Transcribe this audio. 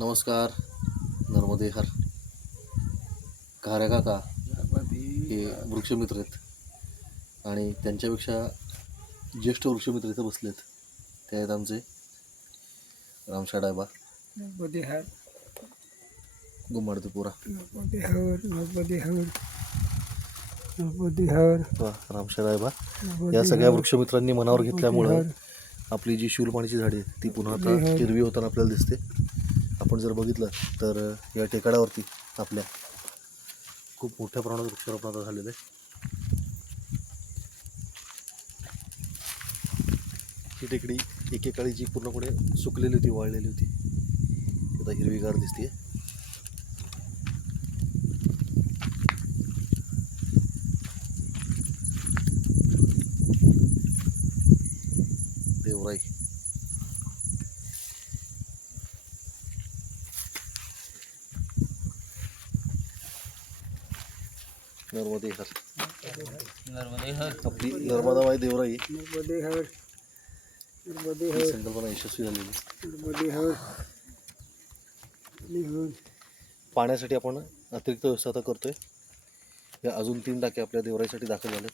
नमस्कार नर्मदे हर। खाऱ्या काका हे वृक्षमित्र आहेत. आणि त्यांच्यापेक्षा ज्येष्ठ वृक्षमित्र इथं बसलेत. ते आहेत आमचे रामशाडाबा नर्मदे हर। गुम्माडतीपुरा. नर्मदे हर नर्मदे हर। नर्मदे हर। वा रामशाडाबा नर्मदे या सगळ्या वृक्षमित्रांनी मनावर घेतल्यामुळं. आपली जी शूलपाणीची झाडी आहेत ती पुन्हा आता. हिरवी होताना आपल्याला दिसते. आपण जर बघितलं तर या टेकाडावरती आपल्या खूप मोठ्या प्रमाणात वृक्षारोपण आता झालेलं आहे. ही टेकडी एकेकाळी जी पूर्णपणे सुकलेली होती वाळलेली होती आता हिरवीगार दिसते देवराई. नर्मदे हर. नर्मदे हर. आपली नर्मदाबाई देवराई. नर्मदे हर. नर्मदे हर. संकल्पना यशस्वी झालेली. नर्मदे हर. नर्मदे हर. पाण्यासाठी आपण अतिरिक्त व्यवस्था आता करतोय. या अजून तीन टाके आपल्या देवराईसाठी दाखल झालेत